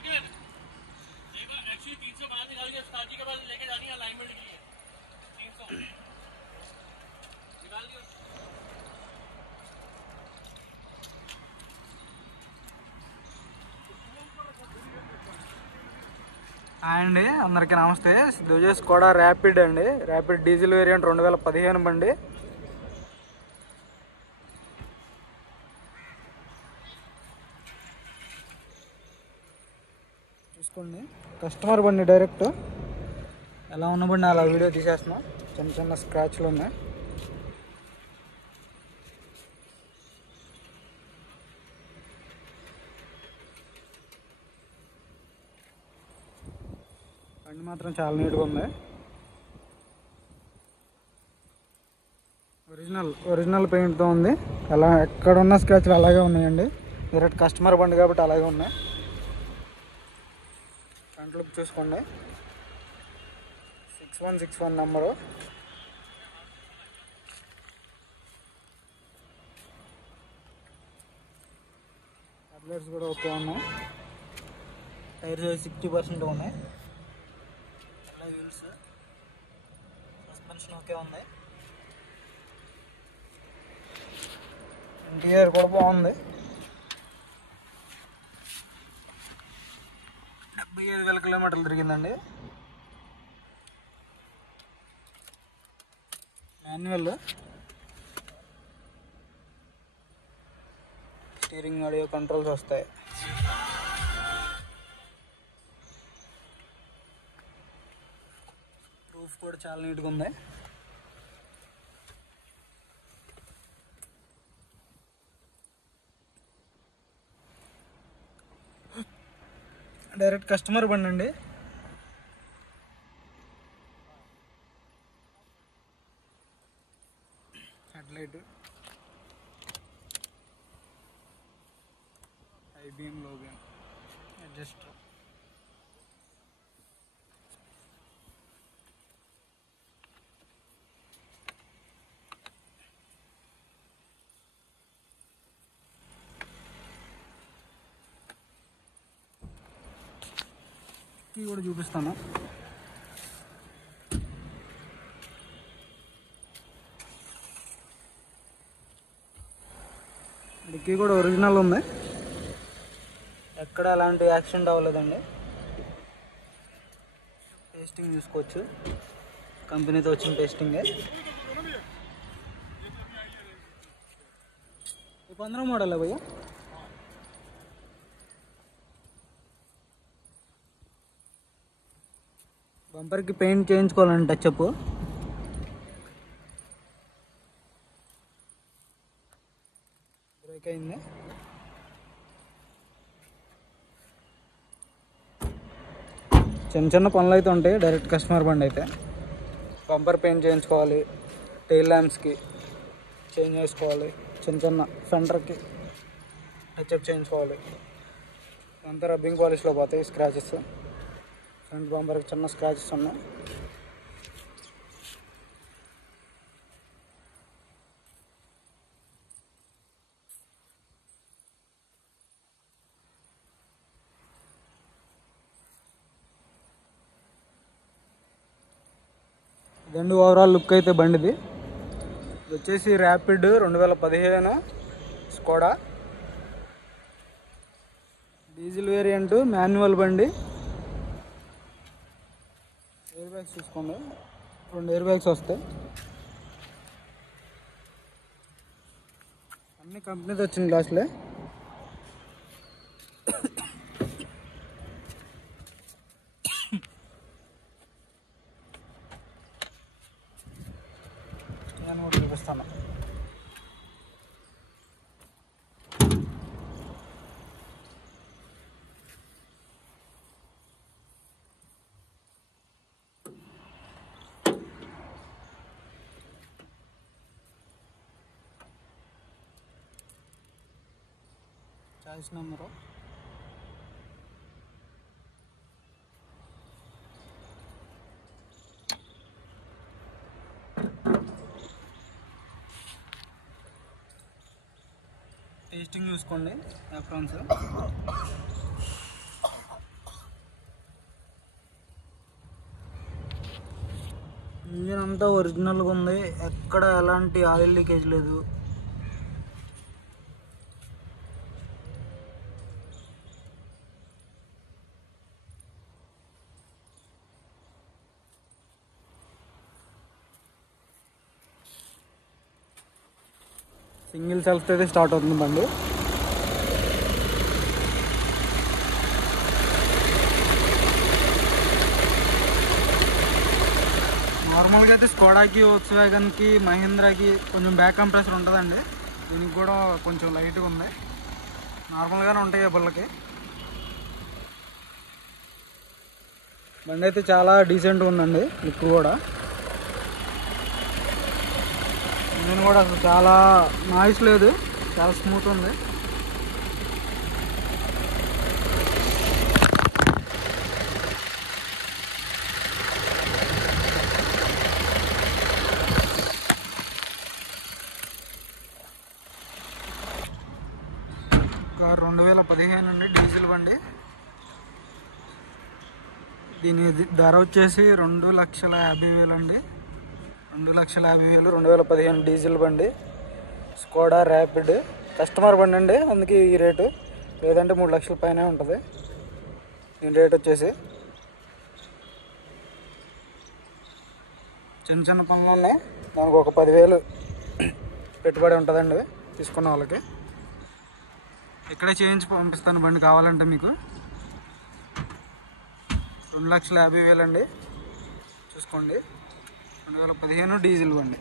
Hi అండి, అందరికీ నమస్తే. దివ్య స్కోడా ర్యాపిడ్ అండి, ర్యాపిడ్ డీజిల్ వేరియంట్ 2015 బండి. చూసుకోండి, కస్టమర్ బండి డైరెక్ట్ ఎలా ఉన్న బండి అలా వీడియో తీసేస్తున్నాం. చిన్న చిన్న స్క్రాచ్లు ఉన్నాయి. బండి మాత్రం చాలా నీట్గా ఉంది. ఒరిజినల్ పెయింట్తో ఉంది. అలా ఎక్కడున్న స్క్రాచ్లు అలాగే ఉన్నాయండి. డైరెక్ట్ కస్టమర్ బండి కాబట్టి అలాగే ఉన్నాయి. ఫ్రంట్ లుక్ చూసుకోండి, 6161 నెంబరు. హెడ్లైట్స్ కూడా ఓకే ఉన్నాయి. టైర్స్ 60% ఉన్నాయి. వీల్స్, సస్పెన్షన్ ఓకే ఉంది. ఇంటీరియర్ కూడా బాగుంది. 75,000 కిలోమీటర్లు తిరిగిందండి. మాన్యువల్, స్టీరింగ్ ఆడియో కంట్రోల్స్ వస్తాయి. రూఫ్ కూడా చాలా నీట్గా ఉంది. డైరెక్ట్ కస్టమర్ బండి అండి. Headlight, high beam, low beam, adjuster. Key కూడా చూపిస్తాను. డిక్కీ కూడా ఒరిజినల్ ఉంది. ఎక్కడ అలాంటి యాక్సిడెంట్ అవ్వలేదండి. టెస్టింగ్ చూసుకోవచ్చు, కంపెనీతో వచ్చిన టెస్టింగే. 15 మోడల్ భయ్యా. బంపర్కి పెయింట్ చేయించుకోవాలండి, టచ్అప్. బ్రేక్ అయింది. చిన్న చిన్న పనులు అయితే ఉంటాయి. డైరెక్ట్ కస్టమర్ బండి అయితే బంపర్ పెయింట్ చేయించుకోవాలి, టైల్ ల్యాంప్స్కి చేంజ్ చేసుకోవాలి, చిన్న చిన్న ఫెండర్కి టచ్అప్ చేయించుకోవాలి. అంతా రబ్బింగ్ పాలిష్లో పోతాయి స్క్రాచెస్. ఫ్రంట్ బంపర్కి చిన్న స్క్రాచెస్ ఉన్నాయి. ఇదండి ఓవరాల్ లుక్ అయితే బండిది. ఇది వచ్చేసి rapid 2015 Skoda diesel variant, manual బండి. ఎయిర్ బ్యాగ్స్ చూసుకోండి, 2 ఎయిర్ బ్యాగ్స్ వస్తాయి. అన్ని కంపెనీతో వచ్చిన గ్లాసులే. నేను కూడా చూపిస్తాను. చాయిస్ నెంబరు, టేస్టింగ్ చూసుకోండి. అప్రాన్స్ ఇంజిన్ అంతా ఒరిజినల్గా ఉంది, ఎక్కడ ఎలాంటి ఆయిల్ లీకేజ్ లేదు. సింగిల్ సెల్ఫ్ అయితే స్టార్ట్ అవుతుంది బండి. నార్మల్గా అయితే స్కోడాకి, వోక్స్ వ్యాగన్కి, మహీంద్రాకి కొంచెం బ్యాక్ కంప్రెసర్ ఉంటుందండి. దీనికి కూడా కొంచెం లైట్గా ఉంది, నార్మల్గానే ఉంటాయి ఆ బుల్లకి. బండి అయితే చాలా డీసెంట్గా ఉందండి, లుక్ కూడా. ఇంజిన్ కూడా అసలు చాలా నాయిస్ లేదు, చాలా స్మూత్ ఉంది. కార్ 2015 అండి, డీజిల్ బండి. దీని ధర వచ్చేసి 2,50,000 అండి. 2,50,000, 2015 డీజిల్ బండి, స్కోడా ర్యాపిడ్ కస్టమర్ బండి అండి, అందుకే ఈ రేటు. లేదంటే 3 లక్షల పైనే ఉంటుంది దీని రేట్ వచ్చేసి. చిన్న చిన్న పనులు ఉన్నాయి, దానికి ఒక 10,000 పెట్టుబడి ఉంటుందండి తీసుకున్న వాళ్ళకి. ఇక్కడే చేయించి పంపిస్తాను బండి కావాలంటే మీకు. 2,50,000 అండి, చూసుకోండి. 2015 డీజిల్ బండి.